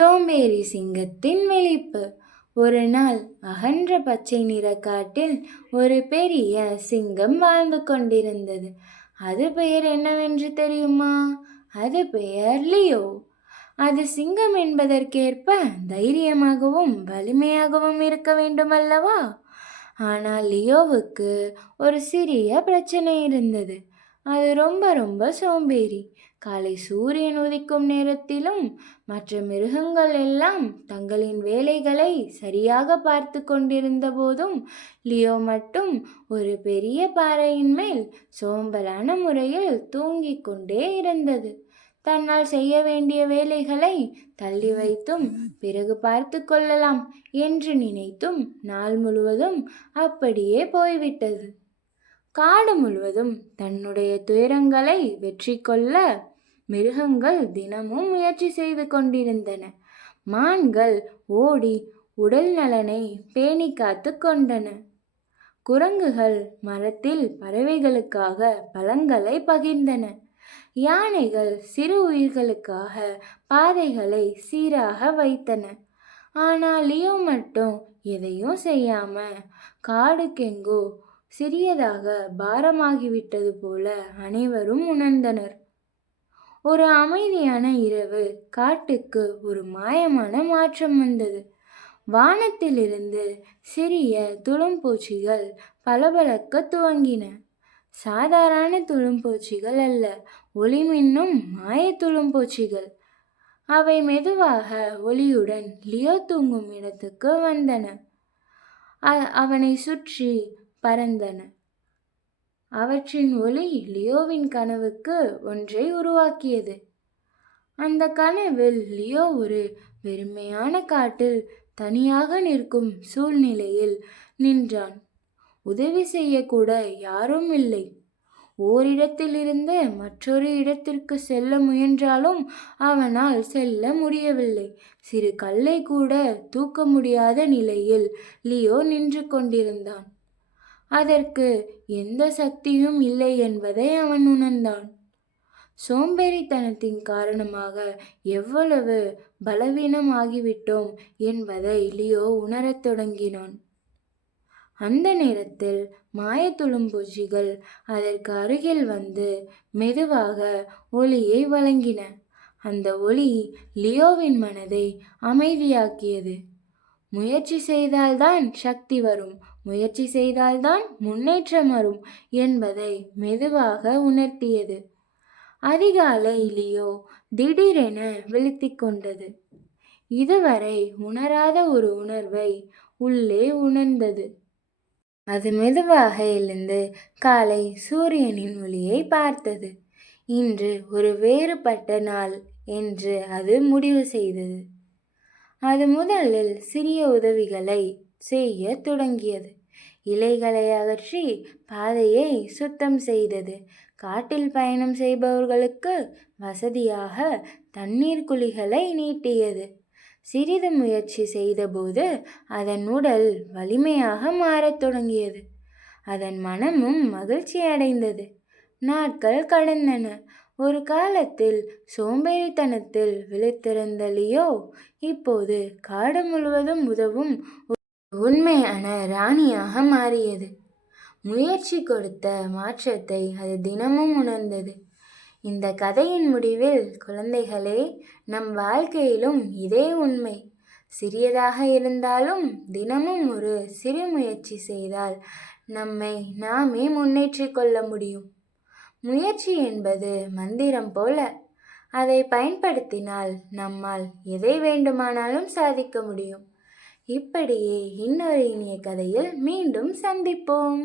சோம்பேறி சிங்கத்தின் விழிப்பு. ஒரு நாள் அகன்ற பச்சை நிற காட்டில் ஒரு பெரிய சிங்கம் வாழ்ந்து கொண்டிருந்தது. அது பெயர் என்னவென்று தெரியுமா? அது பெயர் லியோ. அது சிங்கம் என்பதற்கேற்ப தைரியமாகவும் வலிமையாகவும் இருக்க வேண்டுமல்லவா? ஆனால் லியோவுக்கு ஒரு சிறிய பிரச்சனை இருந்தது. அது ரொம்ப ரொம்ப சோம்பேறி. காலை சூரியன் உதிக்கும் நேரத்திலும் மற்ற மிருகங்கள் எல்லாம் தங்களின் வேலைகளை சரியாக பார்த்து கொண்டிருந்த போதும் லியோ மட்டும் ஒரு பெரிய பாறையின் மேல் சோம்பலான முறையில் தூங்கிக் கொண்டே இருந்தது. தன்னால் செய்ய வேண்டிய வேலைகளை தள்ளி வைத்தும் பிறகு பார்த்து கொள்ளலாம் என்று நினைத்தும் நாள் முழுவதும் அப்படியே போய்விட்டது. காடு முழுவதும் தன்னுடைய துயரங்களை வெற்றி கொள்ள மிருகங்கள் தினமும் முயற்சி செய்து கொண்டிருந்தன. மான்கள் ஓடி உடல் நலனை பேணி காத்து கொண்டன. குரங்குகள் மரத்தில் பறவைகளுக்காக பழங்களை பகிர்ந்தன. யானைகள் சிறு உயிர்களுக்காக பாதைகளை சீராக வைத்தன. ஆனால் லியோ மட்டும் எதையும் செய்யாம காடுக்கெங்கோ சிறியதாக பாரமாகிவிட்டது போல அனைவரும் உணர்ந்தனர். ஒரு அமைதியான இரவு காட்டுக்கு ஒரு மாயமான மாற்றம் வந்தது. வானத்திலிருந்து சிறிய துளும்பூச்சிகள் பளபளக்க துவங்கின. சாதாரண துளும்பூச்சிகள் அல்ல, ஒளிமின்னும் மாய துளும்பூச்சிகள். அவை மெதுவாக ஒளியுடன் லியோ தூங்கும் இடத்துக்கு வந்தன. அவனை சுற்றி பறந்தன. அவற்றின் ஒளி லியோவின் கனவுக்கு ஒன்றை உருவாக்கியது. அந்த கனவில் லியோ ஒரு வெறுமையான காட்டில் தனியாக நிற்கும் சூழ்நிலையில் நின்றான். உதவி செய்யக்கூட யாரும் இல்லை. ஓரிடத்திலிருந்து மற்றொரு இடத்திற்கு செல்ல முயன்றாலும் அவனால் செல்ல முடியவில்லை. சிறு கல்லை கூட தூக்க முடியாத நிலையில் லியோ நின்று கொண்டிருந்தான். அதற்கு எந்த சக்தியும் இல்லை என்பதை அவன் உணர்ந்தான். சோம்பேறித்தனத்தின் காரணமாக எவ்வளவு பலவீனமாகிவிட்டோம் என்பதை லியோ உணரத் தொடங்கினான். அந்த நேரத்தில் மாயத்துளும்பூச்சிகள் அதற்கு அருகில் வந்து மெதுவாக ஒளியை வழங்கின. அந்த ஒளி லியோவின் மனதை அமைதியாக்கியது. முயற்சி செய்தால்தான் சக்தி வரும், முயற்சி செய்தால்தான் முன்னேற்றம் வரும் என்பதை மெதுவாக உணர்த்தியது. அதிகாலை லியோ திடீரென விழித்து கொண்டது. இதுவரை உணராத ஒரு உணர்வை உள்ளே உணர்ந்தது. அது மெதுவாக எழுந்து காலை சூரியனின் ஒளியை பார்த்தது. இன்று ஒரு வேறுபட்ட நாள் என்று அது முடிவு செய்தது. அது முதலில் சிறிய உதவிகளை செய்ய தொடங்கியது. இலைகளை அகற்றி பாதையை சுத்தம் செய்தது. காட்டில் பயணம் செய்பவர்களுக்கு வசதியாக தண்ணீர் குழிகளை நீட்டியது. சிறிது முயற்சி செய்தபோது அதன் உடல் வலிமையாக மாறத் தொடங்கியது. அதன் மனமும் மகிழ்ச்சி அடைந்தது. நாட்கள் கடந்தன. ஒரு காலத்தில் சோம்பேறித்தனத்தில் விழித்திருந்த லியோ இப்போது காடு முழுவதும் உதவும் உண்மையான ராணியாக மாறியது. முயற்சி கொடுத்த மாற்றத்தை அது தினமும் உணர்ந்தது. இந்த கதையின் முடிவில் குழந்தைகளே, நம் வாழ்க்கையிலும் இதே உண்மை. சிறியதாக இருந்தாலும் தினமும் ஒரு சிறு முயற்சி செய்தால் நம்மை நாமே முன்னேற்றிக் கொள்ள முடியும். முயற்சி என்பது மந்திரம் போல. அதை பயன்படுத்தினால் நம்மால் எதை வேண்டுமானாலும் சாதிக்க முடியும். இப்படியே இன்னொரு இனிய கதையில் மீண்டும் சந்திப்போம்.